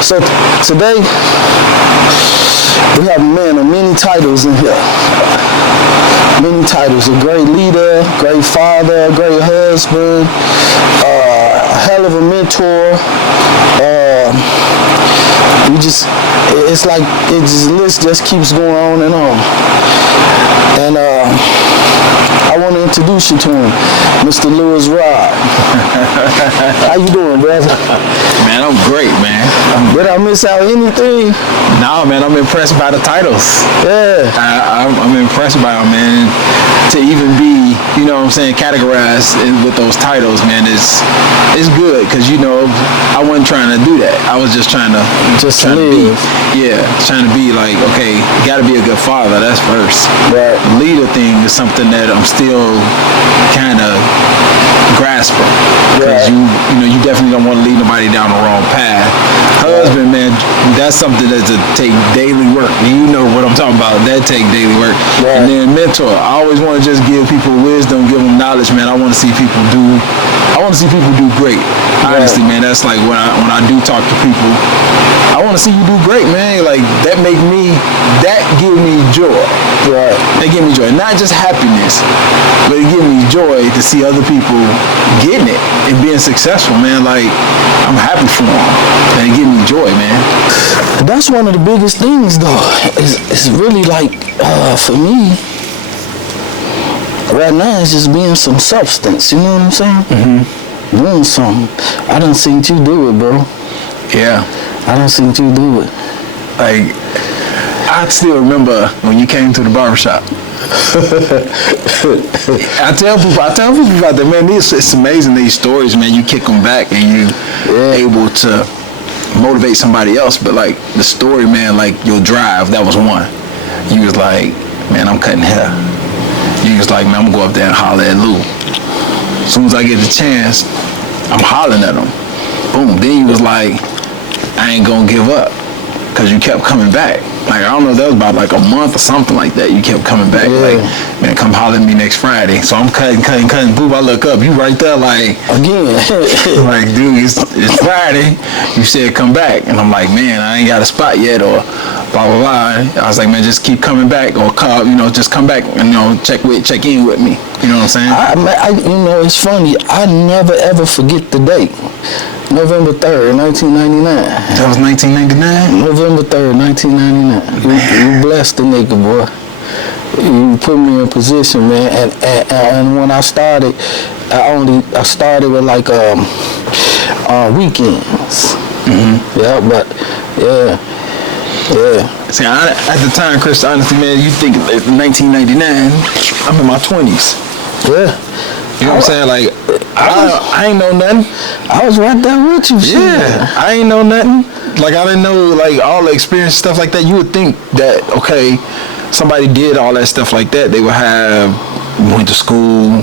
So today, we have a man of many titles in here. Many titles. A great leader, great father, great husband, a hell of a mentor. It's like the list just keeps going on and on. And I want to introduce you to him, Mr. Lewis Rod. How you doing, brother? Man, I'm great, man. Did I miss out anything? No, man, I'm impressed by the titles. Yeah. I'm impressed by them, man. To even be, you know what I'm saying, categorized with those titles, man, it's good, because, you know, I wasn't trying to do that. I was just trying to be, trying to be like, okay, you got to be a good father. That's first. Right. Leader thing is something that I'm still kind of grasping, because you definitely don't want to lead nobody down the wrong path. Husband, man, that's something that's to take daily work. You know what I'm talking about. That take daily work. Right. And then mentor. I always want to just give people wisdom, give them knowledge, man. I want to see people do great. Honestly, man, that's like when I do talk to people, I want to see you do great, man. Like that give me joy. Right. They give me joy, not just happiness, but it give me joy to see other people getting it and being successful, man. Like I'm happy for them, and it give me joy, man. That's one of the biggest things, though. It's really like for me. Right now, it's just being some substance. You know what I'm saying? Mm-hmm. Doing something. I done seen you do it, bro. Yeah. I done seen you do it. Like, I still remember when you came to the barbershop. I tell people about that, man. It's amazing, these stories, man. You kick them back and you able to motivate somebody else. But like the story, man, like your drive, that was one. You was like, man, I'm cutting hair. You was like, man, I'm gonna go up there and holler at Lou. As soon as I get the chance, I'm hollering at him. Boom. Then you was like, I ain't gonna give up, because you kept coming back. Like, I don't know, that was about like a month or something like that. You kept coming back, like, man, come holler at me next Friday. So I'm cutting. Boom, I look up, you right there, like, again. Like, dude, it's Friday. You said come back. And I'm like, man, I ain't got a spot yet, or blah, blah, blah. I was like, man, just keep coming back, or call, just come back and, check in with me. You know what I'm saying? It's funny. I never, ever forget the date. November 3rd, 1999. That was 1999? November 3rd, 1999. You blessed the nigga, boy. You put me in position, man. And when I started, I started with like weekends. Mm-hmm. Yeah, but yeah. See, at the time, Chris, honestly, man, you think 1999, I'm in my 20s. Yeah. You know what I'm saying? Like, I ain't know nothing. I was right there with you. Yeah, I ain't know nothing. Like, I didn't know, like, all the experience, stuff like that. You would think that, okay, somebody did all that stuff like that. They would went to school,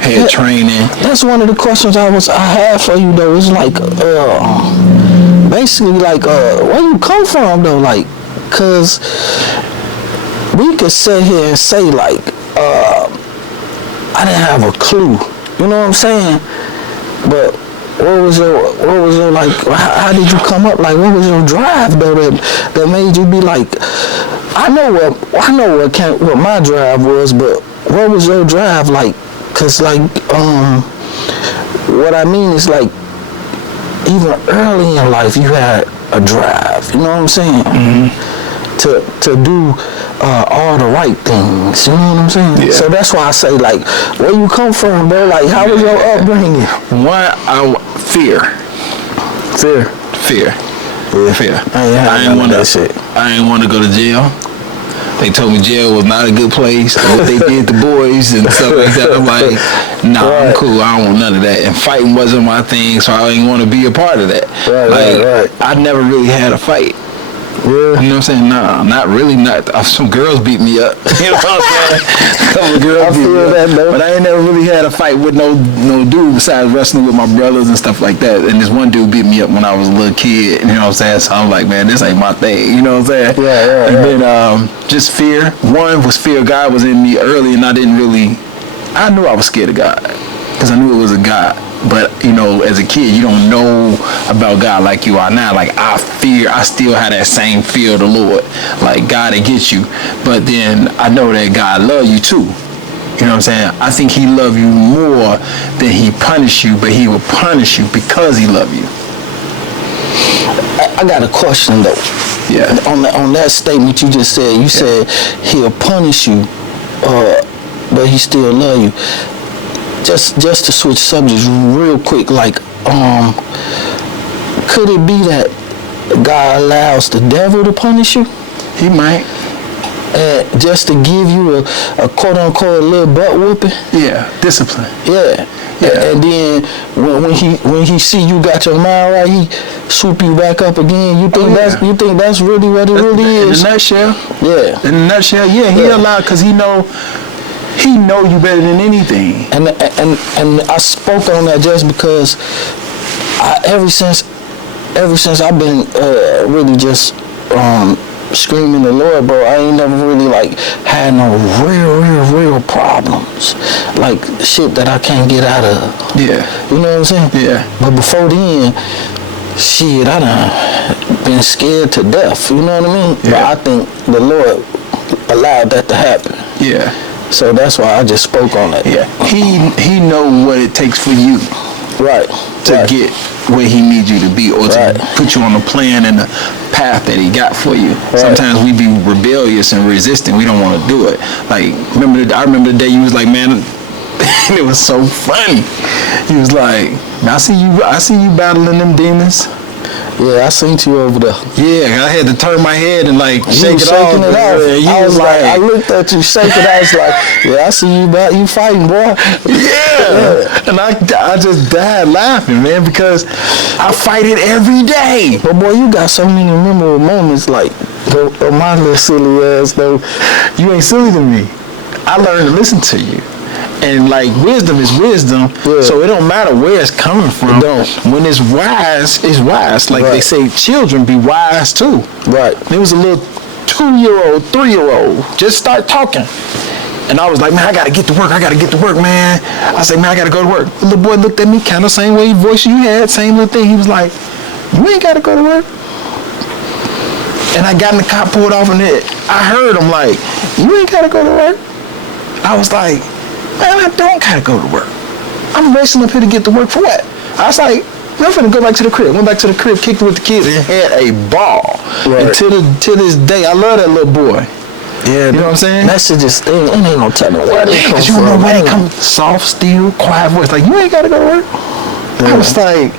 had training. That's one of the questions I had for you, though. It's like, basically, like, where you come from, though? Like, because we could sit here and say, like, I didn't have a clue. You know what I'm saying? But what was your like? How did you come up? Like, what was your drive though that made you be like? I know what my drive was, but what was your drive like? Cause like what I mean is like even early in life you had a drive. You know what I'm saying? Mm-hmm. To do all the right things, you know what I'm saying? Yeah. So that's why I say, like, where you come from, bro? Like, how was your upbringing? Fear. I ain't want to go to jail. They told me jail was not a good place. What they did to boys and stuff like that. I'm like, nah, right. I'm cool. I don't want none of that. And fighting wasn't my thing, so I didn't want to be a part of that. Right. I never really had a fight. Yeah. You know what I'm saying? Nah, not really. Some girls beat me up. You know what I'm saying? A couple of girls beat me up. But I ain't never really had a fight with no dude besides wrestling with my brothers and stuff like that. And this one dude beat me up when I was a little kid. You know what I'm saying? So I'm like, man, this ain't my thing. You know what I'm saying? Yeah. And then just fear. One was fear. God was in me early, and I knew I was scared of God because I knew it was a God. But as a kid, you don't know about God like you are now. Like I still have that same fear of the Lord. Like God to get you, but then I know that God love you too. You know what I'm saying? I think He love you more than He punish you, but He will punish you because He love you. I got a question though. Yeah. On that statement you just said, you said He'll punish you, but He still love you. Just to switch subjects real quick, like, could it be that God allows the devil to punish you? He might. Just to give you a quote unquote little butt whooping. Yeah, discipline. Yeah. And then when he see you got your mind right, he swoop you back up again. You think that's really what it really is? In a nutshell. Yeah. In a nutshell, he allowed because he know you better than anything. And I spoke on that just because ever since I've been really just screaming the Lord, bro, I ain't never really like had no real problems, like shit that I can't get out of. Yeah. You know what I'm saying? Yeah. But before then, shit, I done been scared to death. You know what I mean? Yeah. But I think the Lord allowed that to happen. Yeah. So that's why I just spoke on that. Yeah. He know what it takes for you. Right. To get where He needs you to be, or to put you on the plan and the path that He got for you. Right. Sometimes we be rebellious and resistant. We don't want to do it. Like, I remember the day you was like, man, it was so funny. He was like, I see you battling them demons. Yeah, I seen you over there. Yeah, I had to turn my head and like shake it off. I was like, I looked at you shaking. I was like, yeah, I see you fighting, boy. Yeah. And I just died laughing, man, because I fight it every day. But boy, you got so many memorable moments, like my little silly ass though. You ain't silly to me. I learned to listen to you. And like wisdom is wisdom, so it don't matter where it's coming from. When it's wise. Like they say, children be wise too. Right. There was a little 2-year-old, 3-year-old just start talking, and I was like, man, I gotta get to work, man. I said, man, I gotta go to work. The little boy looked at me kind of same way voice you had, same little thing. He was like, you ain't gotta go to work. And I got in the car, pulled off, and I heard him like, you ain't gotta go to work. I was like, man, I don't gotta go to work. I'm racing up here to get to work for what? I was like, I'm finna go back to the crib. Went back to the crib, kicked it with the kids, and had a ball. Right. And to this day, I love that little boy. Yeah, you know what I'm saying? That shit just ain't gonna tell me where they come from. You know where they come, soft, still, quiet voice. Like, you ain't gotta go to work. Yeah. I was like,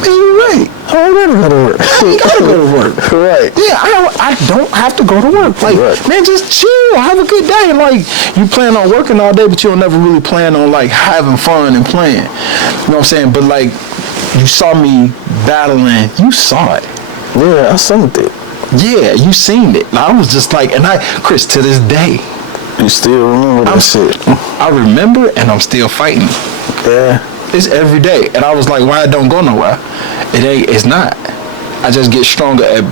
man, you're right. I don't gotta go to work. You gotta go to work. Right. Yeah, I don't have to go to work. Like, man, just chill. Have a good day. Like, you plan on working all day, but you don't never really plan on, like, having fun and playing. You know what I'm saying? But, like, you saw me battling. You saw it. Yeah, I seen it. Yeah, you seen it. I was just like, and Chris, to this day. You still remember that shit? I remember, and I'm still fighting. Yeah. It's every day. And I was like, why it don't go nowhere? It's not. I just get stronger at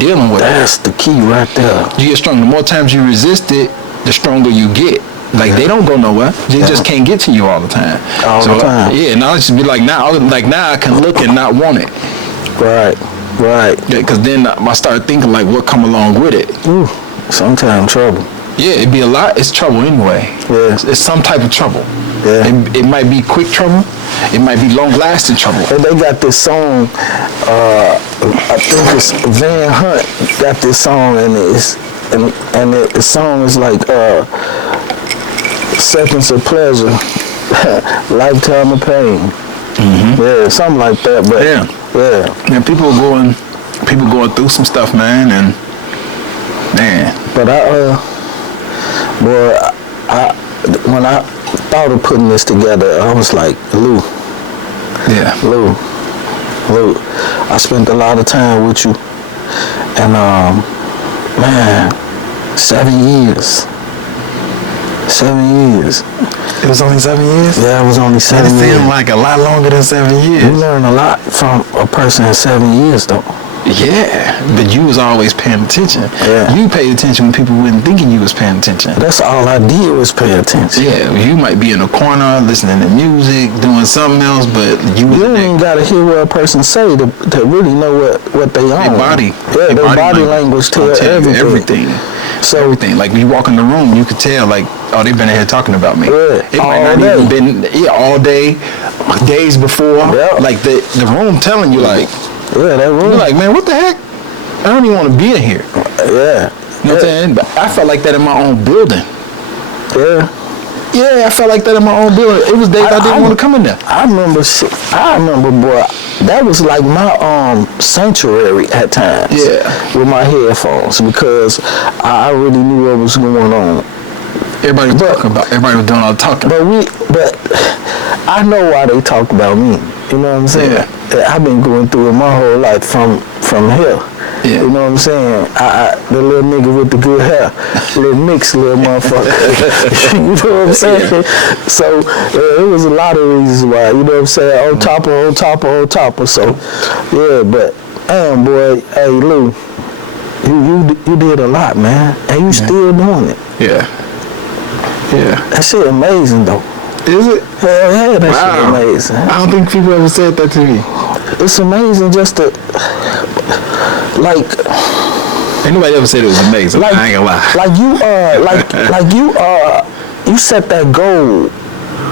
dealing with it. That's the key right there. You get stronger. The more times you resist it, the stronger you get. Like, they don't go nowhere. They just can't get to you all the time. All the time. Yeah, and I'll just be like, now I can look and not want it. Right. Yeah, because then I start thinking, like, what come along with it? Ooh, sometimes trouble. Yeah, it'd be a lot. It's trouble anyway. Yeah. It's some type of trouble. Yeah. It might be quick trouble. It might be long-lasting trouble. And they got this song, I think it's Van Hunt got this song, and the song is like seconds of pleasure, lifetime of pain. Mm-hmm. Yeah, something like that. But yeah. And people going through some stuff, man, and man. But when I thought of putting this together, I was like, Lou, I spent a lot of time with you, and man, 7 years. 7 years. It was only 7 years? Yeah, it was only 7 years. It seemed like a lot longer than 7 years. You learn a lot from a person in 7 years, though. Yeah, but you was always paying attention. Yeah. You paid attention when people weren't thinking you was paying attention. That's all I did was pay attention. Yeah, you might be in a corner listening to music, doing something else, but you don't even gotta hear what a person say to really know what they own. Their body. Yeah, their body language tells everything. So everything. Like when you walk in the room, you could tell like, oh, they've been in here talking about me. Yeah, it might not even been all day, days before. Yeah. Like the room telling you like, yeah, that room. You're like, man, what the heck? I don't even want to be in here. Yeah. You know what I'm saying? But I felt like that in my own building. Yeah. Yeah, I felt like that in my own building. It was days I didn't want to come in there. I remember, boy, that was like my sanctuary at times. Yeah. With my headphones, because I really knew what was going on. Everybody was doing all the talking. But I know why they talk about me. You know what I'm saying? Yeah. I've been going through it my whole life from here. Yeah. You know what I'm saying? The little nigga with the good hair, little mixed little motherfucker. You know what I'm saying? Yeah. So it was a lot of reasons why. You know what I'm saying? On top. So yeah, but damn boy, hey Lou, you did a lot, man, and you still doing it. Yeah. Yeah. That shit amazing though. Is it? Yeah, that shit amazing. I don't think people ever said that to me. It's amazing just to, like. Ain't nobody ever said it was amazing. Like, I ain't gonna lie. Like you set that goal,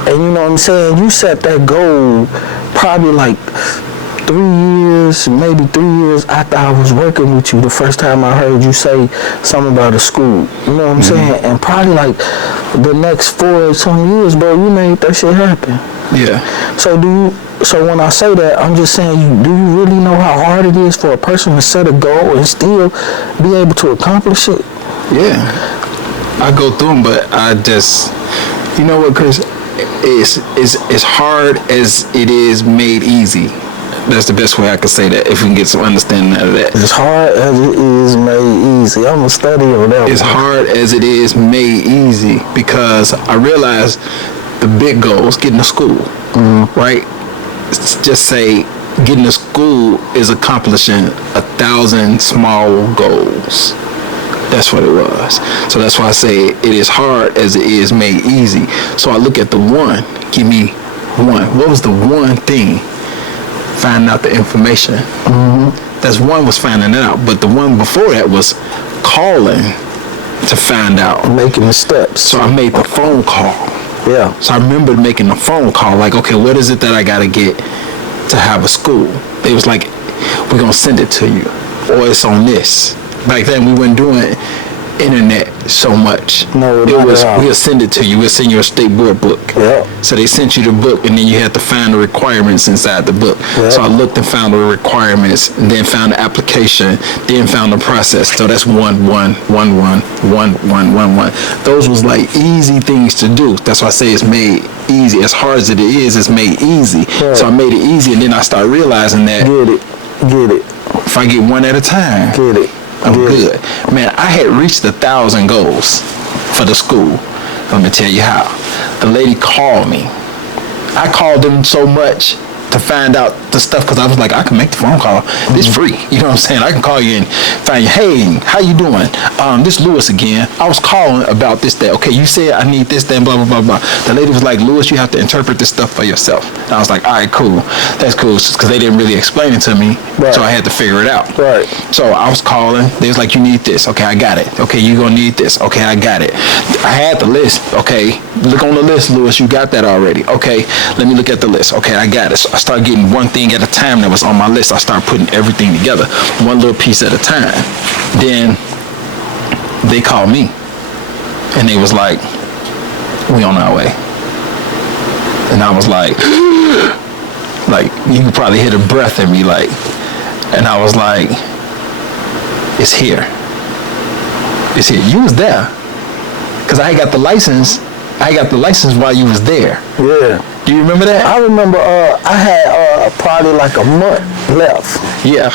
and you know what I'm saying. You set that goal probably like 3 years, maybe 3 years after I was working with you. The first time I heard you say something about a school, you know what I'm saying, and probably like the next 4 or some years, bro, you made that shit happen. Yeah. So when I say that, I'm just saying, do you really know how hard it is for a person to set a goal and still be able to accomplish it? Yeah. I go through them, but I just, you know what, Chris? It's as hard as it is made easy. That's the best way I could say that, if we can get some understanding out of that. As hard as it is made easy. I'm going to study on that. As hard as it is made easy, because I realized the big goals, getting to school, right? Just say getting to school is accomplishing 1,000 small goals. That's what it was. So that's why I say it is hard as it is made easy. So I look at the one. Give me one. What was the one thing? Finding out the information. That's one was finding it out. But the one before that was calling to find out. Making the steps. So I made the phone call. Yeah. So I remember making the phone call, like, okay, what is it that I gotta get to have a school? They was like, we're gonna send it to you, or it's on this. Back then we weren't doing internet so much. No, it was, we'll send it to you. We'll send you a state board book. Yeah. So they sent you the book, and then you had to find the requirements inside the book. Yeah. So I looked and found the requirements, and then found the application, then found the process. So that's 1, 1, 1, 1, 1, 1, 1, 1. Those was like easy things to do. That's why I say it's made easy. As hard as it is, it's made easy. Yeah. So I made it easy, and then I started realizing that. Get it. If I get one at a time. Get it. I'm good. Man, I had reached 1,000 goals for the school. Let me tell you how. The lady called me. I called them so much to find out the stuff, because I was like, I can make the phone call. It's free. You know what I'm saying? I can call you and find you. Hey, how you doing? This Lewis again. I was calling about this, that. Okay, you said I need this, that, blah, blah, blah, blah. The lady was like, Lewis, you have to interpret this stuff for yourself. And I was like, all right, cool. That's cool, because they didn't really explain it to me, right. So I had to figure it out. Right. So I was calling. They was like, you need this. Okay, I got it. Okay, you're going to need this. Okay, I got it. I had the list. Okay, look on the list, Lewis. You got that already. Okay, let me look at the list. Okay, I got it. So I started getting one thing at a time that was on my list. I started putting everything together, one little piece at a time. Then they called me, and they was like, we on our way. And I was like you could probably hear the breath in me, like, and I was like, it's here. It's here. You was there, because I got the license. I got the license while you was there. Yeah. Do you remember that? I remember I had probably like a month left. Yeah.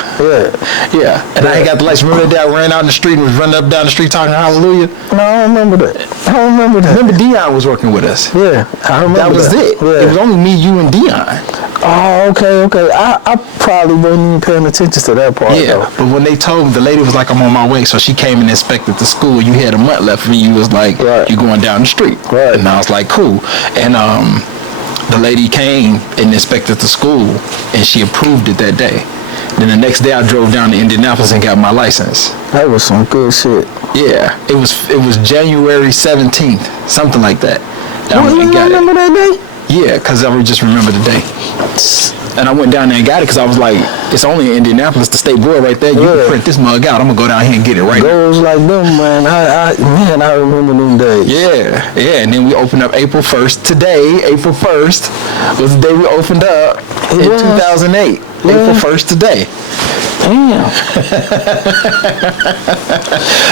And I ain't got the lights. Remember that day I ran out in the street and was running up down the street talking hallelujah? No, I don't remember that. Remember Dion was working with us. Yeah, I remember that. Was it. Yeah. It was only me, you, and Dion. Oh, okay. I probably wasn't even paying attention to that part. Yeah, though. but when they told me, the lady was like, I'm on my way. So she came and inspected the school. You had a month left and you was like, you're going down the street. Right. And I was like, cool. And the lady came and inspected the school and she approved it that day. Then the next day I drove down to Indianapolis and got my license. That was some good shit. Yeah, it was January 17th, something like that. You remember that day? Yeah, because I just remember the day. And I went down there and got it because I was like, it's only in Indianapolis, the state board right there. You can print this mug out. I'm going to go down here and get it right now. Girls like them, man. I remember them days. Yeah. And then we opened up April 1st. Today, April 1st, was the day we opened up in 2008. April 1st today. Damn.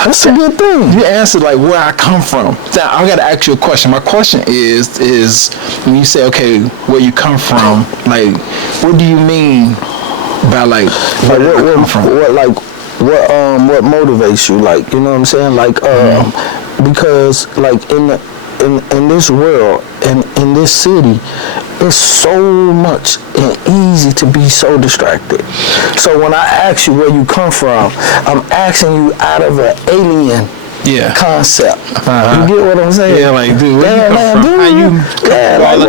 That's a good thing. You answered like where I come from. Now I gotta ask you a question. My question is when you say, okay, where you come from, like what do you mean by like where you come from? What motivates you? Like, you know what I'm saying? Like because like in this world and in this city, it's so much and easy to be so distracted. So when I ask you where you come from, I'm asking you out of an alien concept. You get what I'm saying? Yeah, like, dude, where you come from?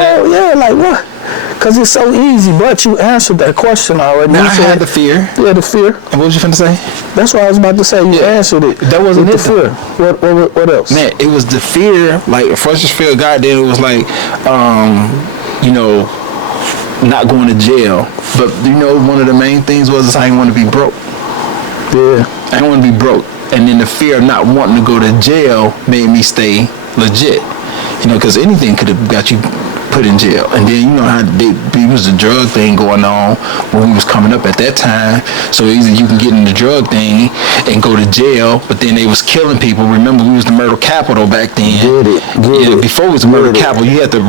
How you like what? Because it's so easy, but you answered that question already. Now you I had the fear. Yeah, the fear. And what was you finna say? That's what I was about to say. You answered it. That wasn't the fear. What else? Man, it was the fear. Like, first just fear of God, then it was like, not going to jail. But, one of the main things was I didn't want to be broke. Yeah. I didn't want to be broke. And then the fear of not wanting to go to jail made me stay legit. Because anything could have got you put in jail. And then how it was a drug thing going on when we was coming up at that time. So either you can get in the drug thing and go to jail, but then they was killing people. Remember, we was the murder capital back then. Get it. Before it was the murder capital, you had to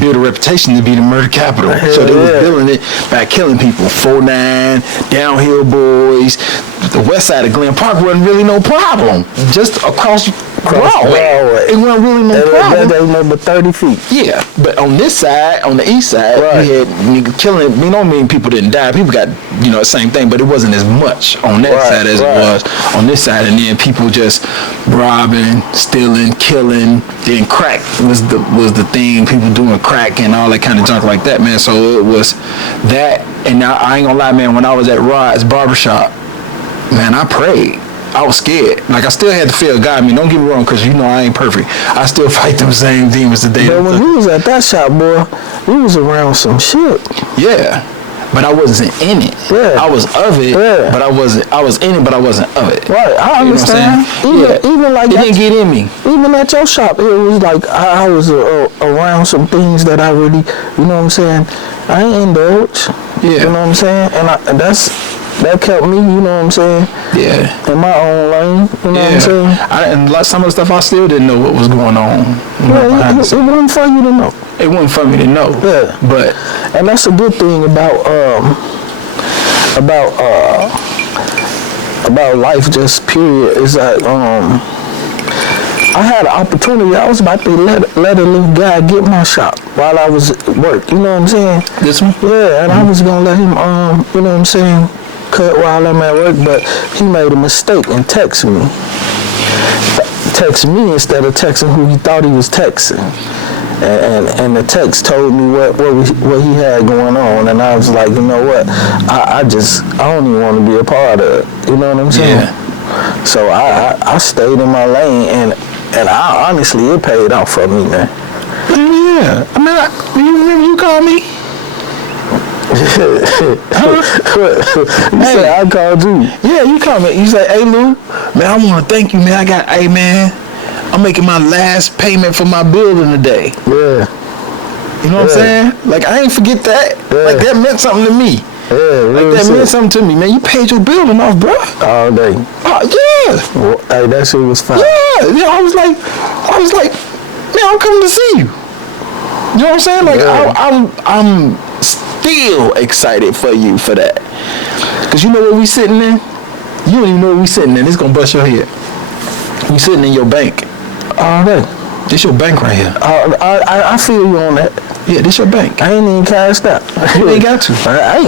build a reputation to be the murder capital. So they was building it by killing people. 4-9, Downhill Boys, the west side of Glen Park wasn't really no problem. Just across Broadway. It wasn't really no problem. That was number 30 feet. Yeah, but on this side, on the east side, we had niggas killing. People didn't die. People got the same thing, but it wasn't as much on that side as it was on this side. And then people just robbing, stealing, killing. Then crack was the thing. People doing crack and all that kind of junk like that, man. So it was that. And now I ain't gonna lie, man. When I was at Rod's barbershop, man, I prayed. I was scared. Like, I still had the fear of God. I mean, don't get me wrong, because I ain't perfect. I still fight them same demons today. But when you was at that shop, boy, you was around some shit. Yeah. But I wasn't in it. Yeah. I was of it, but I was in it, but I wasn't of it. Right, I understand. Even like it didn't get in me. Even at your shop, it was like I was around some things that I really, you know what I'm saying, I ain't indulge. Yeah. You know what I'm saying? And that kept me, you know what I'm saying? Yeah. In my own lane, you know what I'm saying? And some of the stuff I still didn't know what was going on. It wasn't for you to know. It wasn't for me to know. Yeah. But and that's a good thing about life, just period, is that I had an opportunity. I was about to let a little guy get my shop while I was at work. You know what I'm saying? This one? Yeah, and I was gonna let him you know what I'm saying, cut while I'm at work, but he made a mistake and texted me. Text me instead of texting who he thought he was texting. And the text told me what he had going on, and I was like, you know what? I don't even want to be a part of it. You know what I'm saying? Yeah. So I stayed in my lane, and I honestly, it paid off for me, man. Yeah. I mean, you remember you called me? You said I called you. Yeah, you called me. You said, hey Lou, man, I want to thank you, man. I'm making my last payment for my building today. Yeah. You know what I'm saying? Like, I ain't forget that. Yeah. Like, that meant something to me. Yeah, like, that meant something to me, man. You paid your building off, bro. All day. Oh, yeah. Well, hey, that shit was fine. Yeah. I was like, man, I'm coming to see you. You know what I'm saying? Like, I'm still excited for you for that. Because you know where we sitting in? You don't even know where we sitting in. It's going to bust your head. We sitting in your bank. All day. This your bank right here. I feel you on that. Yeah, this your bank. I ain't even cashed out. You ain't got to. I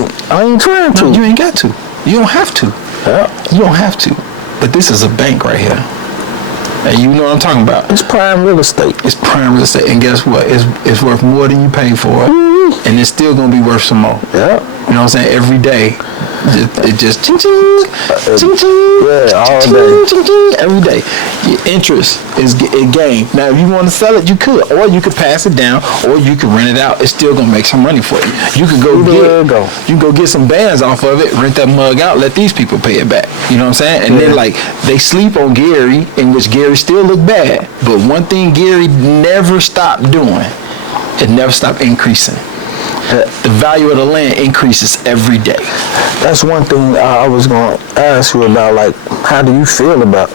ain't trying to. No, you ain't got to. You don't have to. Yeah. You don't have to. But this is a bank right here. And you know what I'm talking about. It's prime real estate. It's prime real estate. And guess what? It's worth more than you pay for it. Mm-hmm. And it's still going to be worth some more. Yeah. You know what I'm saying? Every day. It just ching ching, ching ching, yeah, all ching, day. Ching, ching, every day. Your interest is a gain. Now, if you want to sell it, you could, or you could pass it down, or you could rent it out. It's still gonna make some money for you. You could go get some bands off of it, rent that mug out, let these people pay it back. You know what I'm saying? And then like they sleep on Gary, in which Gary still look bad, but one thing Gary never stopped doing, it never stopped increasing. The value of the land increases every day. That's one thing I was going to ask you about, like, how do you feel about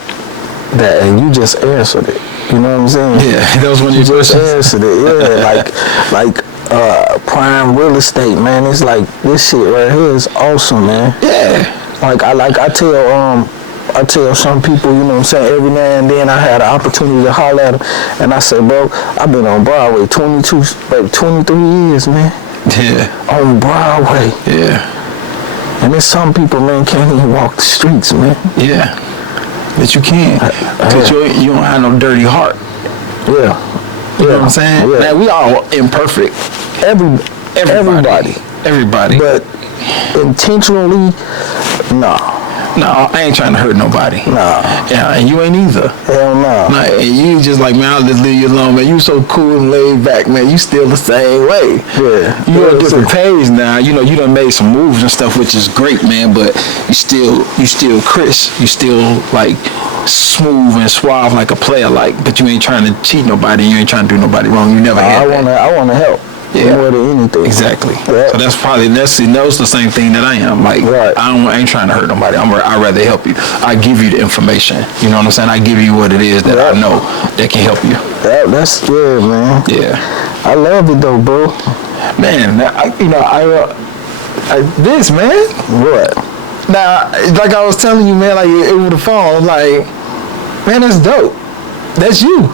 that? And you just answered it. You know what I'm saying? Yeah, that was one of your questions. Just answered it. Yeah, like prime real estate, man. It's like this shit right here is awesome, man. Yeah. I tell some people, you know what I'm saying, every now and then I had an opportunity to holler at them, and I say, bro, I've been on Broadway 23 years, man. Yeah. On Broadway. Yeah. And there's some people, man, can't even walk the streets, man. Yeah. But you can. Because you don't have no dirty heart. Yeah. You know what I'm saying? Yeah. Man, we all imperfect. Everybody. But intentionally, no. No, I ain't trying to hurt nobody. No. Yeah, and you ain't either. Hell no. No, and you just like, man, I'll just leave you alone, man. You so cool and laid back, man. You still the same way. Yeah. You're on a different page now. You know, you done made some moves and stuff, which is great, man, but you still Chris. You still like smooth and suave like a player, like, but you ain't trying to cheat nobody. You ain't trying to do nobody wrong. You never had that. I wanna help. Yeah. More than anything. Exactly. Yeah. So that's the same thing that I am. Like, right. I ain't trying to hurt nobody. I'd rather help you. I give you the information. You know what I'm saying? I give you what it is that I know that can help you. That's good, man. Yeah. I love it though, bro. Man, this, man. What? Now, like I was telling you, man, like over the phone, like, man, that's dope. That's you.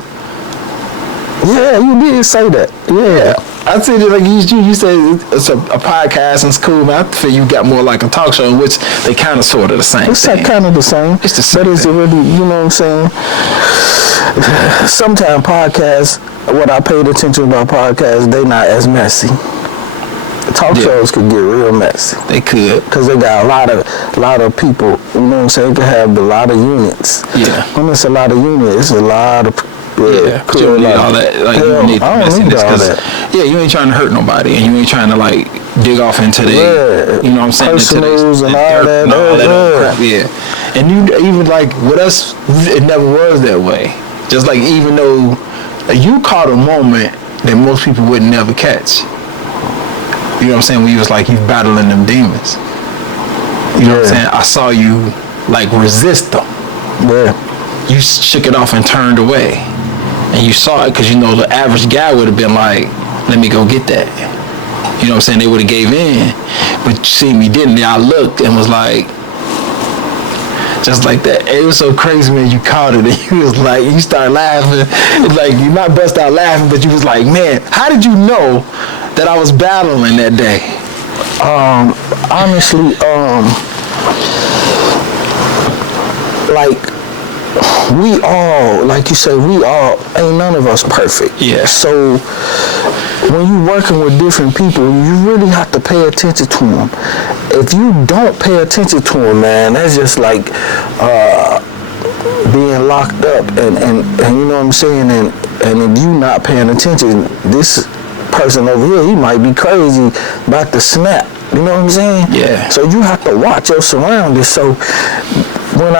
Yeah, you did say that. Yeah. I said it like you said it's a podcast and it's cool, man. I feel you got more like a talk show, in which they kind of sort of the same thing. It's kind of the same. It's the same. But is it really, you know what I'm saying? Sometimes podcasts, what I paid attention about podcasts, they not as messy. Talk shows could get real messy. They could. Because they got a lot of people, you know what I'm saying? They can have a lot of units. Yeah. When it's a lot of units, it's a lot of Yeah, but you don't need all that. Like, you don't need the messiness. All that. Yeah, you ain't trying to hurt nobody, and you ain't trying to like dig off into the, you know what I'm saying, personals and all that. And all that old crap. Yeah, and you even like with us, it never was that way. Just like even though you caught a moment that most people would never catch. You know what I'm saying? When you was like you battling them demons. You know what I'm saying? I saw you like resist them. Yeah. You shook it off and turned away. And you saw it because, you know, the average guy would have been like, let me go get that. You know what I'm saying? They would have gave in. But you see me didn't. I looked and was like, just like that. It was so crazy, man. You caught it and you was like, you started laughing. It's like, you not bust out laughing, but you was like, man, how did you know that I was battling that day? Honestly, like, we all, like you say, ain't none of us perfect. Yeah. So when you working with different people, you really have to pay attention to them. If you don't pay attention to them, man, that's just like being locked up. And you know what I'm saying? And if you not paying attention, this person over here, he might be crazy about to snap. You know what I'm saying? Yeah. So you have to watch your surroundings. So when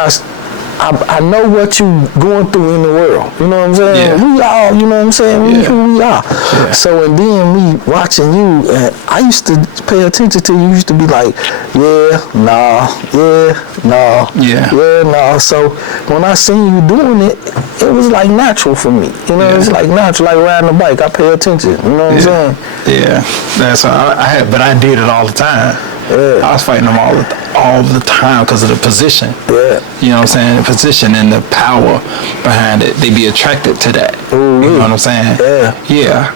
I know what you going through in the world. You know what I'm saying? Yeah. We all, you know what I'm saying? We who we are. Yeah. So, and then me watching you, I used to pay attention to you. You used to be like, yeah, nah. So when I seen you doing it, it was like natural for me. You know, it's like natural, like riding a bike. I pay attention. You know what I'm saying? Yeah, that's what I had, but I did it all the time. Yeah. I was fighting them all the time because of the position. Yeah. You know what I'm saying? The position and the power behind it. They be attracted to that. Ooh, you know what I'm saying? Yeah. Yeah.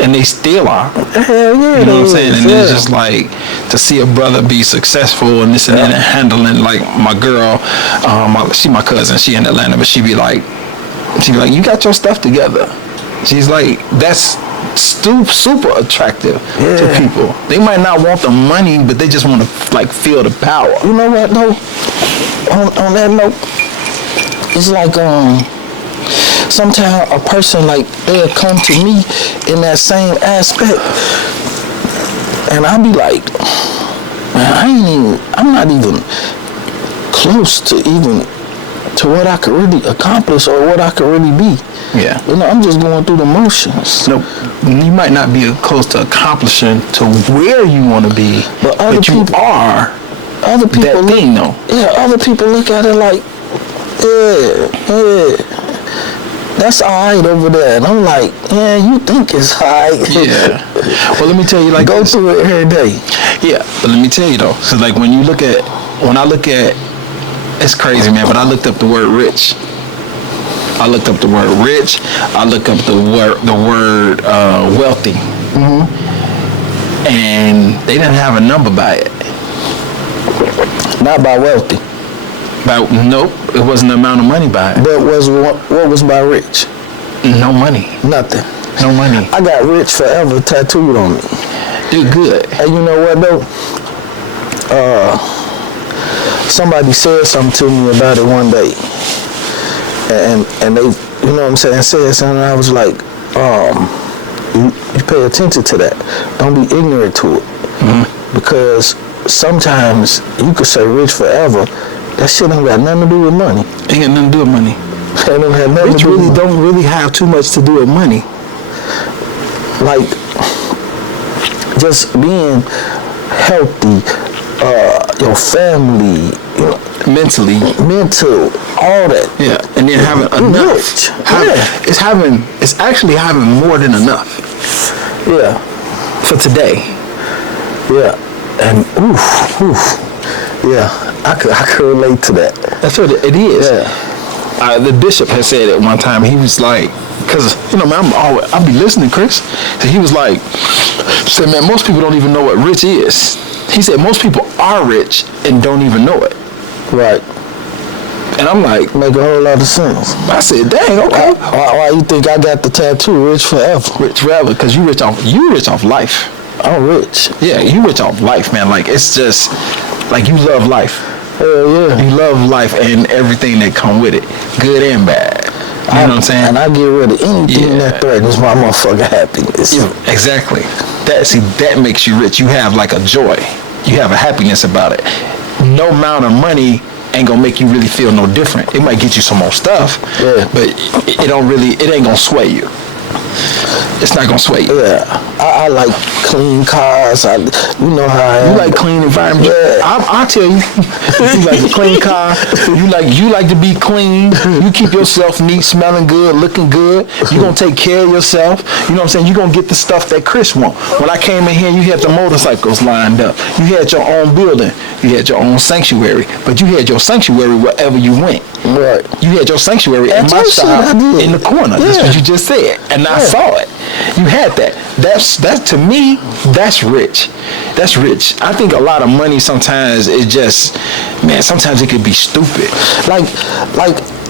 And they still are. Hell yeah. You know what I'm saying? And it's just like to see a brother be successful and this and that and handling, like my girl, she my cousin, she in Atlanta, but she be like, you got your stuff together. She's like, that's super attractive to people. They might not want the money, but they just want to like feel the power. You know what though? On that note, it's like sometimes a person like they'll come to me in that same aspect, and I'll be like, man, I'm not even close to what I could really accomplish or what I could really be. Yeah. You know, I'm just going through the motions. No, you might not be close to accomplishing to where you want to be, but you are. Other people other people look at it like, that's alright over there, and I'm like, yeah, you think it's alright. Yeah. Well, let me tell you, like, go through it every day. Yeah, but let me tell you though, so like when I look at, it's crazy, man. But I looked up the word rich. I looked up the word wealthy. Mm-hmm. And they didn't have a number by it. Not by wealthy. Nope, it wasn't the amount of money by it. But what was by rich? No money. Nothing. No money. I got rich forever tattooed on me. Dude, good. And you know what though? Somebody said something to me about it one day. And they, you know what I'm saying, said something, and I was like, you pay attention to that. Don't be ignorant to it. Mm-hmm. Because sometimes you could say rich forever. That shit ain't got nothing to do with money. Ain't got nothing to do with money. It don't have nothing Rich to do really with don't really have too much to do with money. Like, just being healthy, your family, you know, mental, all that. Yeah, and then having enough. It's actually having more than enough. Yeah. For today. Yeah. And yeah, I could relate to that. That's what it is. Yeah. The bishop had said at one time, he was like, because, you know, man, I'll be listening, Chris. So he was like, said, man, most people don't even know what rich is. He said, most people are rich and don't even know it. Right. And I'm like, make a whole lot of sense. I said, dang, okay. Why you think I got the tattoo, rich forever? Rich forever, because you rich off life. I'm rich. Yeah, you rich off life, man. Like, it's just, like, you love life. Hell yeah. You love life and everything that come with it, good and bad. You know what I'm saying? And I get rid of anything that threatens my motherfucking happiness. Yeah, exactly. That makes you rich. You have like a joy. You have a happiness about it. No amount of money ain't gonna make you really feel no different. It might get you some more stuff, but it ain't gonna sway you. It's not gonna sway you. Yeah, I like clean cars. You know how I am. You like clean environment. Yeah. I'll tell you. You like a clean car. You like to be clean. You keep yourself neat, smelling good, looking good. You gonna take care of yourself. You know what I'm saying? You gonna get the stuff that Chris want. When I came in here, you had the motorcycles lined up. You had your own building. You had your own sanctuary. But you had your sanctuary wherever you went. Right. You had your sanctuary in my shop in the corner. Yeah. That's what you just said, and I saw it. You had that. That's to me. That's rich. That's rich. I think a lot of money sometimes is just, man. Sometimes it could be stupid. Like,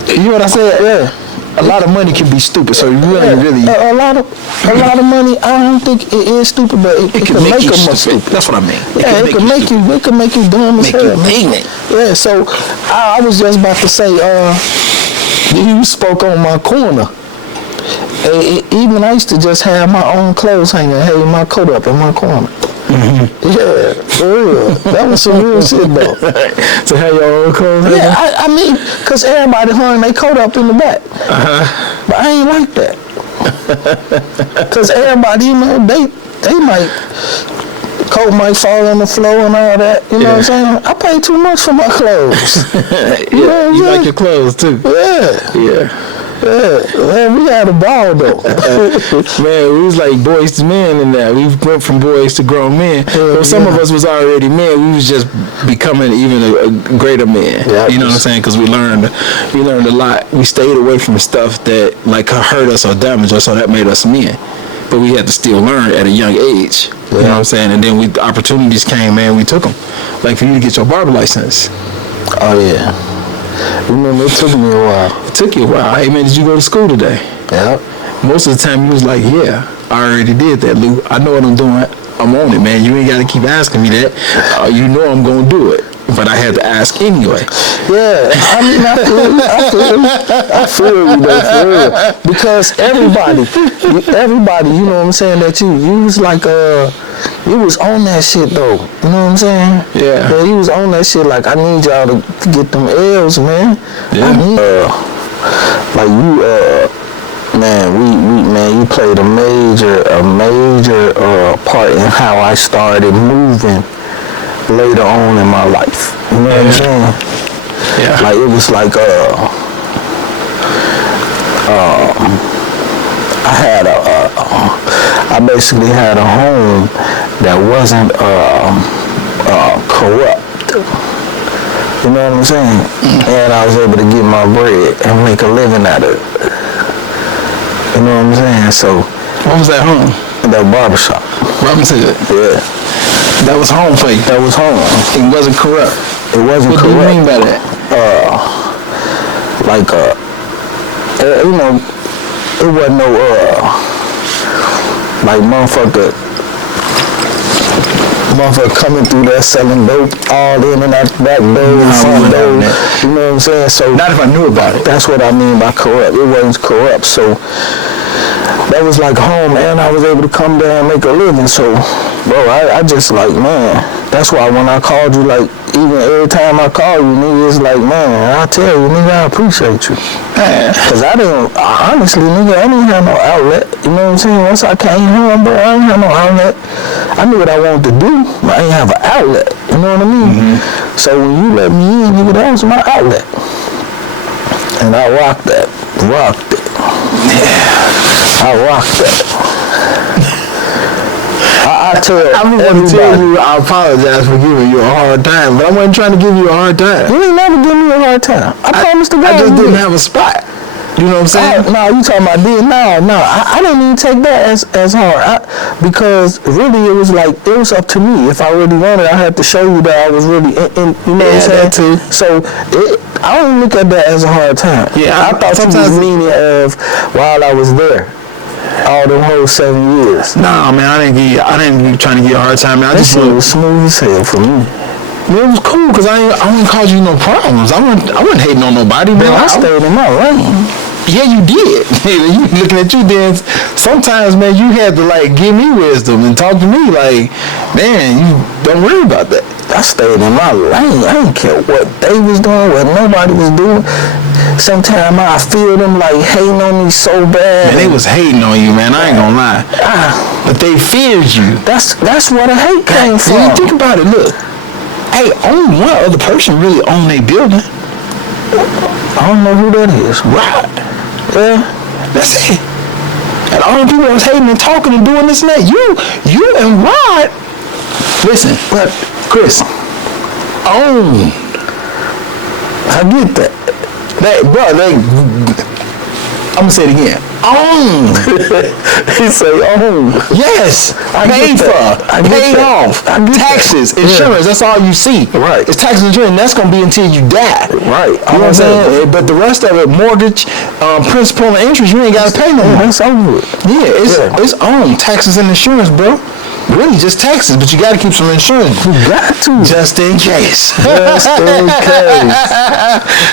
you know what I said? Yeah. A lot of money can be stupid. So you really. A lot of money. I don't think it is stupid, but it can make you stupid. That's what I mean. It can make you dumb as hell. Yeah. So I was just about to say, you spoke on my corner. Even I used to just have my own clothes hanging, my coat up in my corner. Yeah, for real. That was some real shit though. To have your own clothes. Yeah, I mean, cause everybody hung their coat up in the back. But I ain't like that. Cause everybody, you know, they might coat might fall on the floor and all that. You know what I'm saying? I pay too much for my clothes. You know you like your clothes too. Yeah. Yeah, man, we had a ball though. Man, we was like boys to men in that. We went from boys to grown men. But some of us was already men. We was just becoming even a greater man. Yeah, you know what I'm saying? Because we learned a lot. We stayed away from stuff that like hurt us or damaged us, so that made us men. But we had to still learn at a young age. You know what I'm saying? And then opportunities came, man. We took them. Like for you to get your barber license. Oh yeah. Remember, it took me a while. It took you a while. Hey man, did you go to school today? Yeah. Most of the time you was like, yeah, I already did that, Lou. I know what I'm doing. I'm on it, man. You ain't got to keep asking me that. You know I'm going to do it. But I had to ask anyway. Yeah, I mean, I feel you though, for real. Because everybody, you know what I'm saying, that you was like, you was on that shit though. You know what I'm saying? Yeah. You was on that shit like, I need y'all to get them L's, man. Yeah. I need, like you, man, you played a major part in how I started moving later on in my life. You know what I'm saying? Yeah. Like it was like I basically had a home that wasn't corrupt. You know what I'm saying? And I was able to get my bread and make a living out of it. You know what I'm saying? So what was that home? That barbershop. Robinson. Yeah. That was home for you. That was home. It wasn't corrupt. It wasn't corrupt. What do you mean by that? You know, it wasn't no like motherfucker coming through there selling dope all in and out the back door and front door. You know what I'm saying? So not if I knew about it. That's what I mean by corrupt. It wasn't corrupt. So that was like home, and I was able to come there and make a living. So, bro, I just like, man, that's why when I called you, like, even every time I call you, nigga, it's like, man, I tell you, nigga, I appreciate you. Because honestly, nigga, I didn't have no outlet. You know what I'm saying? Once I came home, bro, I didn't have no outlet. I knew what I wanted to do, but I didn't have an outlet. You know what I mean? Mm-hmm. So when you let me in, nigga, that was my outlet. And I rocked it. Yeah. I rocked that. I'm going to tell you, I apologize for giving you a hard time, but I wasn't trying to give you a hard time. You ain't never give me a hard time. I promised to God. I just didn't have a spot. You know what I'm saying? No, you talking about this? No. I didn't even take that as hard. Because really it was like, it was up to me. If I really wanted, I had to show you that I was really in you know what I'm saying? That too. So I don't look at that as a hard time. Yeah, I thought sometimes you was meaning of while I was there. All them whole 7 years. Nah, man, I didn't be trying to get a hard time. Man, that shit was smooth as hell for me. Man, it was cool because I wouldn't cause you no problems. I wasn't hating on nobody, man. I stayed in my lane. Yeah, you did. You looking at you then. Sometimes, man, you had to like give me wisdom and talk to me like, man, you don't worry about that. I stayed in my lane. I didn't care what they was doing, what nobody was doing. Sometimes I feel them like hating on me so bad. Man, they was hating on you, man. I ain't gonna lie. But they feared you. That's where the hate came from. When you think about it, look. Hey, only one other person really own their building. I don't know who that is. Rod. Yeah. That's it. And all the people that was hating and talking and doing this and that, you and Rod. Listen, but Chris, own. I get that. I'm gonna say it again. Own. He say own. Yes. Paid for. Paid off. Taxes, insurance. That's all you see. Right. It's taxes and insurance. And that's gonna be until you die. Right. You know what I'm saying? But the rest of it, mortgage, principal, and interest, you ain't gotta pay no more. That's over. Yeah. It's own. Taxes and insurance, bro. Really, just taxes, but you got to keep some insurance. You got to. Just in case. Just in case.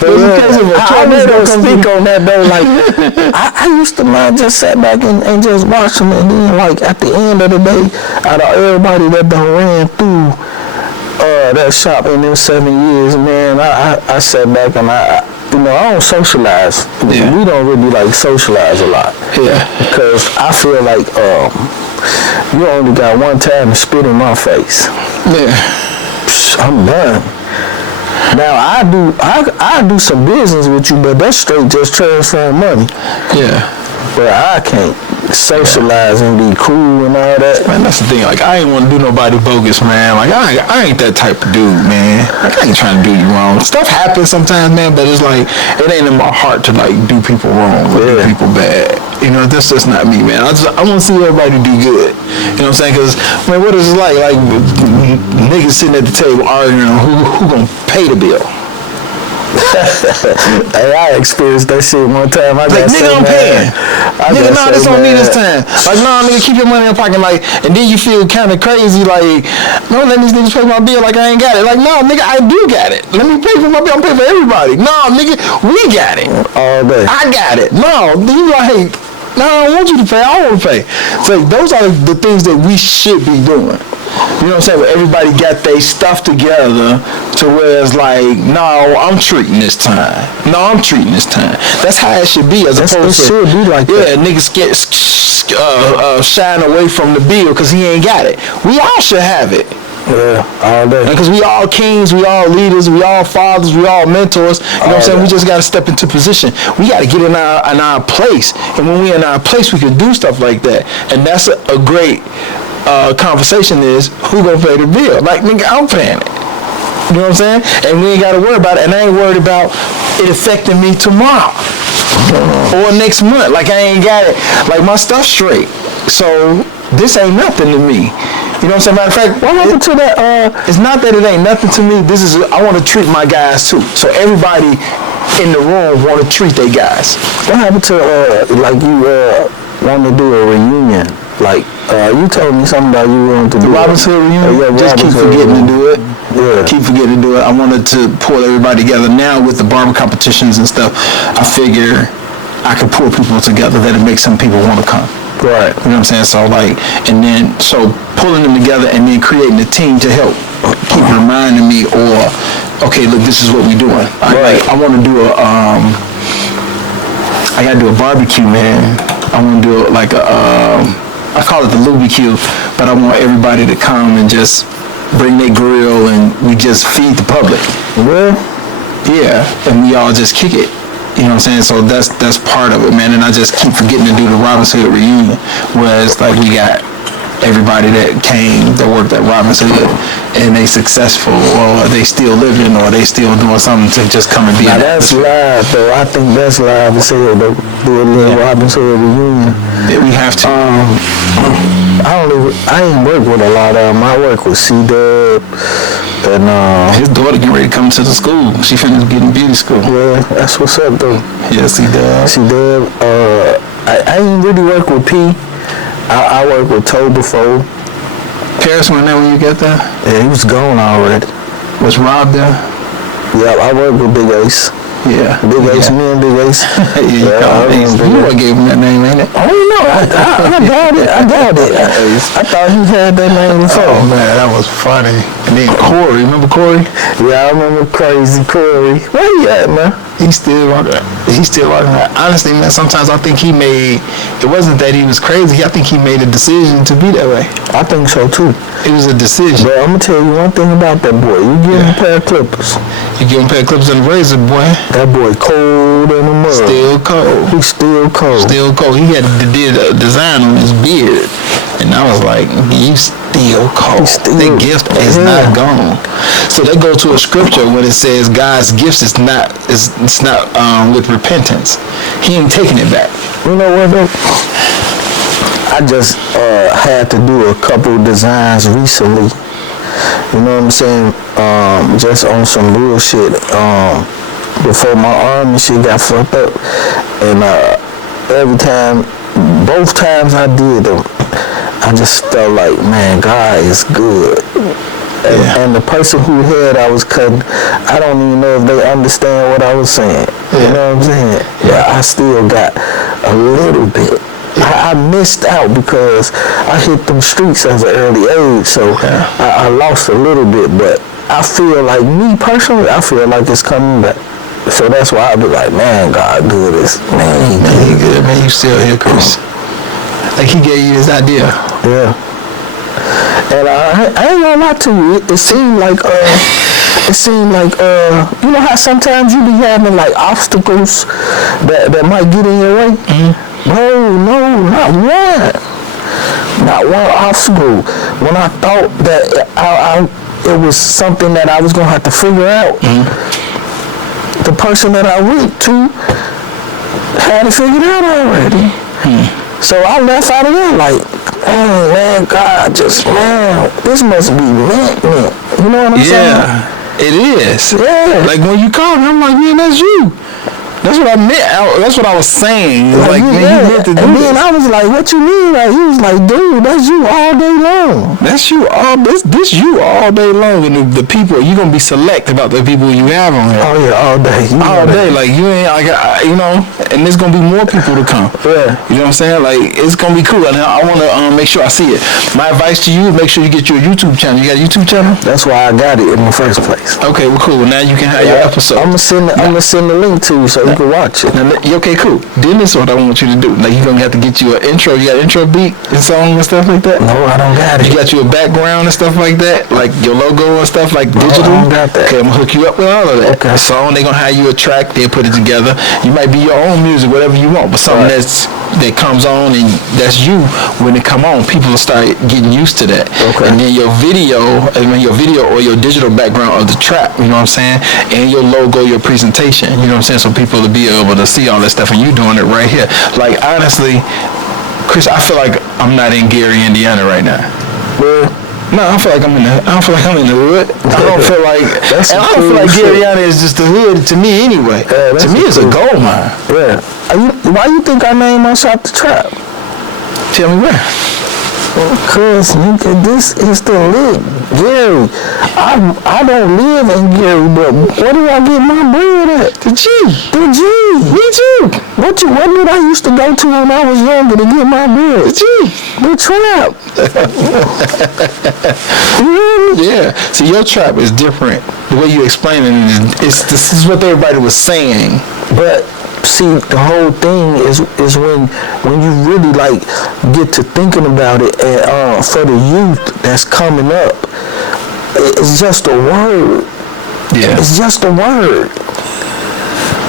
But I was going to speak on that, though. Like, I used to, man, just sat back and just watch them. And then, like, at the end of the day, out of everybody that done ran through that shop in them 7 years, man, I sat back and I don't socialize. Yeah. We don't really like socialize a lot. Yeah. Because I feel like you only got one time to spit in my face. Yeah. I'm done. Now I do some business with you, but that's straight just transferring money. Yeah. But I can't socialize and be cool and all that. Man, that's the thing. Like, I ain't want to do nobody bogus, man. Like, I ain't that type of dude, man. Like, I ain't trying to do you wrong. Stuff happens sometimes, man, but it's like, it ain't in my heart to, like, do people wrong or do people bad. You know, that's just not me, man. I want to see everybody do good. You know what I'm saying? Because, man, what is it like? Like, niggas sitting at the table arguing on who gonna pay the bill. Hey, I experienced that shit one time. I like, nigga, I'm paying. Nigga, nah, this on me this time. Like, nah, nigga, keep your money in your pocket. Like, and then you feel kind of crazy. Like, no, let these niggas pay my bill like I ain't got it. Like, no, nigga, I do got it. Let me pay for my bill. I'm paying for everybody. No, nigga, we got it. All day. I got it. No, you like, no, I don't want you to pay. I want to pay. So those are the things that we should be doing. You know what I'm saying? Where everybody got their stuff together to where it's like, no, I'm treating this time. No, I'm treating this time. That's how it should be, as opposed to, should be like that. Niggas get shying away from the bill because he ain't got it. We all should have it. Yeah, all day. Because we all kings, we all leaders, we all fathers, we all mentors. You know what I'm saying? We just got to step into position. We got to get in our place. And when we in our place, we can do stuff like that. And that's a great conversation is, who gonna pay the bill? Like, nigga, I'm paying it. You know what I'm saying? And we ain't got to worry about it. And I ain't worried about it affecting me tomorrow or next month. Like, I ain't got it. Like, my stuff's straight. So this ain't nothing to me. You know what I'm saying? Matter of fact, what happened to that? It's not that it ain't nothing to me. I want to treat my guys too. So everybody in the room want to treat their guys. What happened to like you want to do a reunion? Like you told me something about you wanted to do the Robin's Hood reunion. Just keep forgetting to do it. Yeah. Keep forgetting to do it. I wanted to pull everybody together. Now with the barber competitions and stuff, I figure I could pull people together that'll make some people want to come. Right. You know what I'm saying? So like, and then so pulling them together and then creating a team to help keep reminding me, or okay, look, this is what we doing. Right. I want to do I gotta do a barbecue, man. I want to do I call it the Lubicue, but I want everybody to come and just bring their grill and we just feed the public. Well, yeah, and we all just kick it. You know what I'm saying? So that's part of it, man. And I just keep forgetting to do the Robin's Hood reunion, whereas like we got everybody that came that worked at Robin's Hood and they successful, or they still living, or they still doing something to just come and be. Now that's live, though. I think that's live to say do a little Robin's Hood reunion. Yeah, we have to. I ain't work with a lot of them. I work with C-Dub and his daughter getting ready to come to the school. She finna get in beauty school. Yeah, that's what's up though. Yeah, C-Dub. I ain't really work with P. I worked with Toe before. Paris went there when you got there? Yeah, he was gone already. Was Rob there? Yeah, I worked with Big Ace. Yeah. Big Ace, me and Big Ace. You would gave him that name, ain't it? Oh, no, I doubt it. I thought he had that name before. Oh, man, that was funny. And then Corey, remember Corey? Yeah, I remember Crazy Corey. Where he at, man? He's still rocking. Honestly, man, sometimes I think it wasn't that he was crazy. I think he made a decision to be that way. I think so, too. It was a decision. But I'm going to tell you one thing about that boy. You give him a pair of clippers. You give him a pair of clippers and a razor, boy. That boy cold in the mud. Still cold. He's still cold. Still cold. He did a design on his beard. And I was like, you still cold. The gift is not gone. So they go to a scripture when it says God's gifts is not with repentance. He ain't taking it back. You know what though? I just had to do a couple designs recently. You know what I'm saying? Just on some bullshit. Before my arm and shit got fucked up. And both times I did them, I just felt like, man, God is good. And the person who I was cutting, I don't even know if they understand what I was saying. You know what I'm saying? Yeah, I still got a little bit. I missed out because I hit them streets at an early age, so I lost a little bit. But I feel like, me personally, I feel like it's coming back. So that's why I be like, man, God do this. Man, he good. Man, you still here, Chris. Like, he gave you his idea. Yeah. And I ain't gonna lie to you. It seemed like, you know how sometimes you be having like obstacles that might get in your way? Mm-hmm. No, not one. Not one obstacle. When I thought that it was something that I was gonna have to figure out, the person that I went to had it figured out already. So I left out of there like, oh man, God, this must be meant. You know what I'm saying? Yeah, it is. Yeah. Like when you called me, I'm like, man, that's you. That's what I meant. That's what I was saying. Like, man, you meant to do and this. then I was like, what you mean? Like, he was like, dude, that's you all day long. That's you all, this you all day long. And the people, you're going to be select about the people you have on here. Oh, yeah, all day. All day. Like, you ain't, you know, and there's going to be more people to come. Yeah. You know what I'm saying? Like, it's going to be cool. And I want to make sure I see it. My advice to you is make sure you get your YouTube channel. You got a YouTube channel? That's why I got it in the first place. Okay, well, cool. Now you can have your episode. I'm gonna send the link to you so you can watch it. Now, okay, cool. Then this is what I want you to do. Like, you're going to have to get you an intro. You got an intro beat and song and stuff like that? No, I don't got it. You got you a background and stuff like that? Like your logo and stuff like digital? I don't got that. Okay, I'm going to hook you up with all of that. Okay. A song, they're going to have you a track. They'll put it together. You might be your own music, whatever you want, but something that comes on and that's you. When it come on, people will start getting used to that. Okay. And then your video or your digital background of the trap, you know what I'm saying? And your logo, your presentation, you know what I'm saying? So people will be able to see all that stuff and you doing it right here. Like, honestly, Chris, I feel like I'm not in Gary, Indiana right now. Well, no, I don't feel like I'm in the hood. I don't feel like Gary, Indiana is just the hood to me anyway. To me, it's a gold mine. Yeah. Why you think I named my shop The Trap? Tell me where. Cause nigga, this is the live Gary. I don't live in Gary, but where do I get my bread at? The G. Me too. What did I used to go to when I was younger to get my bread? The Trap. Yeah. See, your trap is different. The way you explain it this is what everybody was saying. But see, the whole thing is when you really like get to thinking about it, and for the youth that's coming up, it's just a word. Yeah. It's just a word.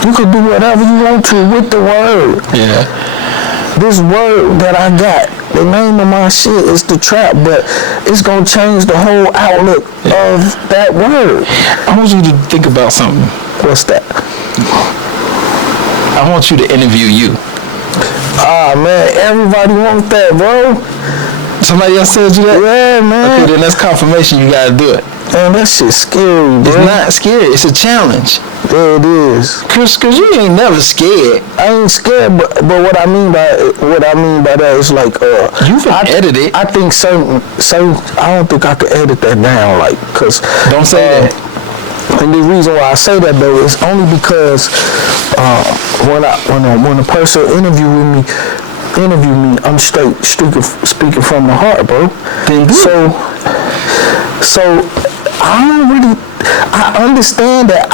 You can do whatever you want to with the word. Yeah. This word that I got, the name of my shit is The Trap, but it's gonna change the whole outlook of that word. I want you to think about something. What's that? I want you to interview you. Ah, man, everybody wants that, bro. Somebody else said you that? Yeah, man. Okay, then that's confirmation. You gotta do it. Man, that shit's scary, bro. It's not scary. It's a challenge. Yeah, it is. Cause you ain't never scared. I ain't scared, but what I mean by that is like you can edit it. I think certain I don't think I could edit that down, like, cause don't say that. And the reason why I say that though is only because when a person interview me, I'm straight speaking from the heart, bro. So I understand that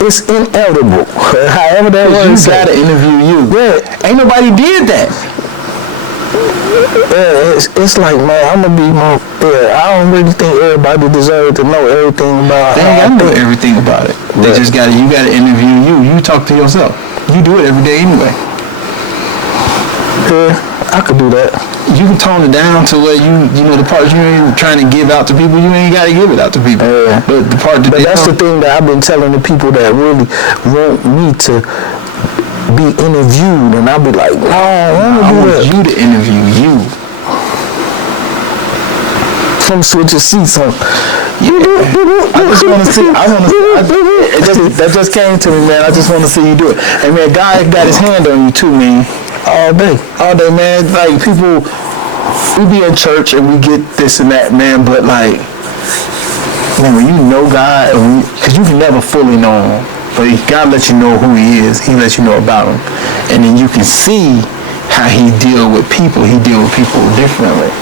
it's inevitable. However that works, you gotta interview you. Yeah, ain't nobody did that. Yeah, it's like, man, I'm gonna be more. Yeah, I don't really think everybody deserves to know everything about. They ain't gotta know everything about it. They just gotta. You gotta interview you. You talk to yourself. You do it every day anyway. Yeah, I could do that. You can tone it down to where you know the parts you ain't trying to give out to people. You ain't gotta give it out to people. Yeah. But the part that that's the thing that I've been telling the people that really want me to be interviewed, and I'll be like, no, I want you to interview you. From switch your seats on. I just want to see. That just came to me, man. I just want to see you do it. And man, God got his hand on you too, man. All day, man. Like people we be in church and we get this and that, man, but like, man, when you know God, because you can never fully know him, but God lets you know who he is. He lets you know about him. And then you can see how he deal with people. He deal with people differently.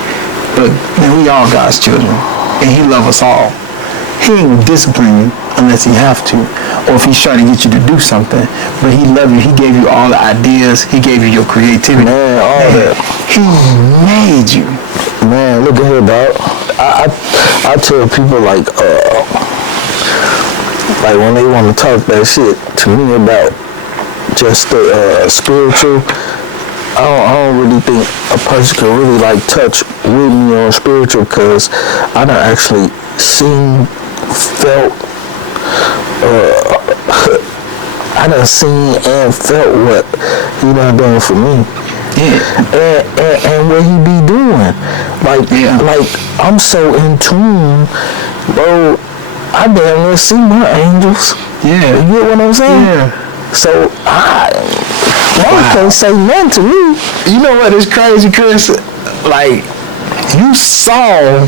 But, man, we all God's children. And he loves us all. He ain't discipline you unless he have to. Or if he's trying to get you to do something. But he loves you. He gave you all the ideas. He gave you your creativity. Man, all that. He made you. Man, look at here, dog. I tell people like when they want to talk that shit to me about just the spiritual, I don't really think a person can really like touch with me on spiritual, because I done actually seen, felt, I done seen and felt what he done for me. Yeah. And what he be doing. Like I'm so in tune, bro. I damn near see my angels. Yeah. You get what I'm saying? Yeah. So I can't say nothing to me. You know what is crazy, Chris? Like, you saw,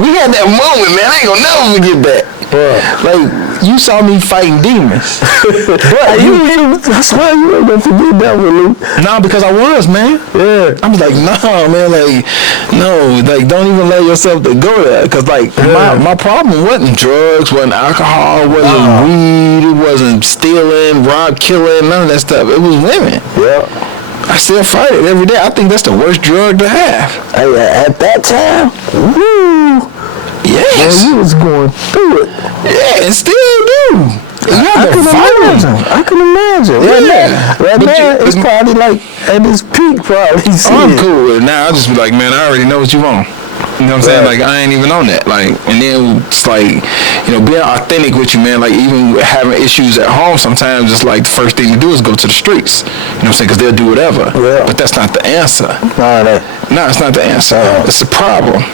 we had that moment, man. I ain't gonna never forget that. Yeah. Like, you saw me fighting demons. But I swear you ain't gonna forget that one, Luke. No, because I was, man. Yeah. I was like, nah, man, like, no, like, don't even let yourself to go there. Because, like, my problem wasn't drugs, wasn't alcohol, wasn't weed, it wasn't stealing, killing, none of that stuff. It was women. Yeah. I still fight it every day. I think that's the worst drug to have. Hey, at that time, woo. Yes. Man, you was going through it. Yeah, and still do. I can imagine. Right now, it's probably like at its peak, probably. I'm cool with it now. I just be like, man, I already know what you want. You know what I'm saying? Like, I ain't even on that. Like, and then it's like, being authentic with you, man. Like, even having issues at home, sometimes it's like the first thing to do is go to the streets. You know what I'm saying? Because they'll do whatever. Yeah. But that's not the answer. No, it's not the answer. It's a problem.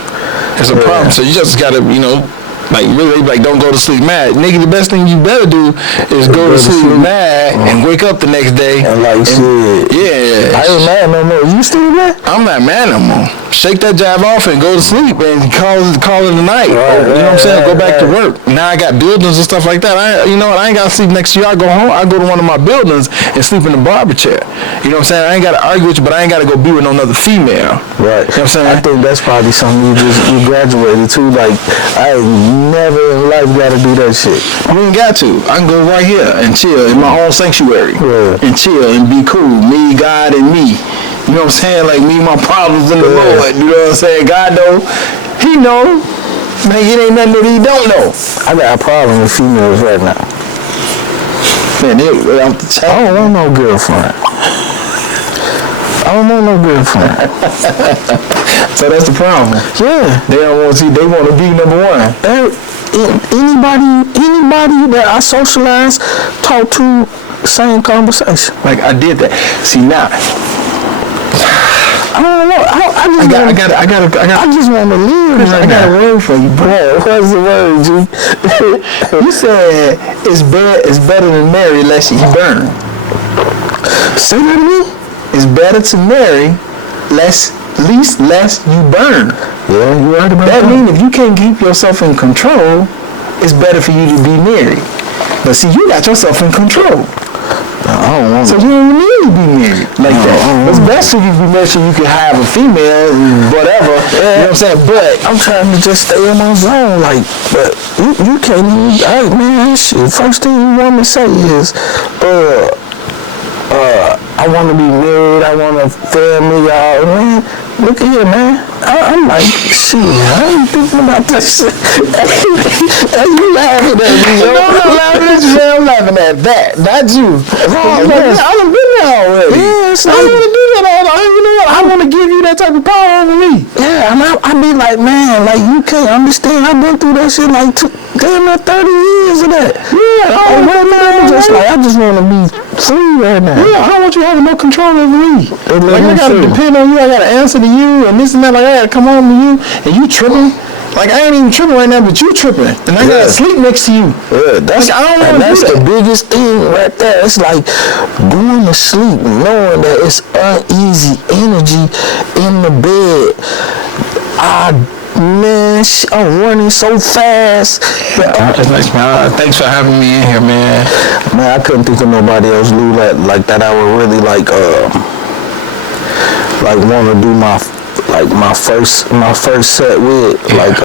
It's a problem. So you just gotta, like, really, like, don't go to sleep mad. Nigga, the best thing you better do is go to sleep mad and wake up the next day. And like, shit. Yeah. I ain't mad no more. You still mad? I'm not mad no more. Shake that job off and go to sleep and call it a night. You know what I'm saying? Go back to work. Now I got buildings and stuff like that. I ain't got to sleep next to you. I go home. I go to one of my buildings and sleep in the barber chair. You know what I'm saying? I ain't got to argue with you, but I ain't got to go be with no other female. Right. You know what I'm saying? I think that's probably something you graduated to. Like, I never in life got to do that shit. You ain't got to. I can go right here and chill in my own sanctuary. Yeah. And chill and be cool. Me, God, and me. You know what I'm saying? Like, me and my problems in the Lord. You know what I'm saying? God know. He know. Man, it ain't nothing that he don't know. I got a problem with females right now. Man, they off the chain. I don't want no girlfriend. So that's the problem. Yeah. They don't want to. They want to be number one. Anybody that I socialize, talk to, same conversation. Like, I did that. See, now, I don't know. I just want to live right now. I got a word for you, bro. What's the word, G? You said it's better to marry lest you burn. Say that to me? It's better to marry less you burn. Yeah, you right about that. That means if you can't keep yourself in control, it's better for you to be married. But see, you got yourself in control. I don't want so you don't need to be married like that. It's best for you to be married so you can have a female, whatever. You know what I'm saying? But I'm trying to just stay in my zone. Like, but you can't even. Hey, man, shit. First thing you want me to say is, I want to be married. I want a family. Man, look at here, man. I'm like, shit, I ain't thinking about this shit. You laughing at me, yo. No, I'm not laughing at you, man. I'm laughing at that, not you. I done been there already. Yeah, it's I don't want to do that all the time. You know what? I want to give you that type of power over me. Yeah, I be like, man, like, you can't understand. I've been through that shit like damn near 30 years of that. Yeah, I just want to be free right now. Yeah, I don't want you having no control over me. Like, I gotta depend on you. I gotta answer to you and this and that. Like, I gotta come home to you and you tripping. Like, I ain't even tripping right now, but you tripping. And I gotta sleep next to you. Yeah, that's, like, I don't and that's do the biggest thing right there. It's like going to sleep knowing that it's uneasy energy in the bed. Man, I'm running so fast. Thanks for having me in here, man. Man, I couldn't think of nobody else, Lou, like that I would really like want to do my first set with. Yeah. Like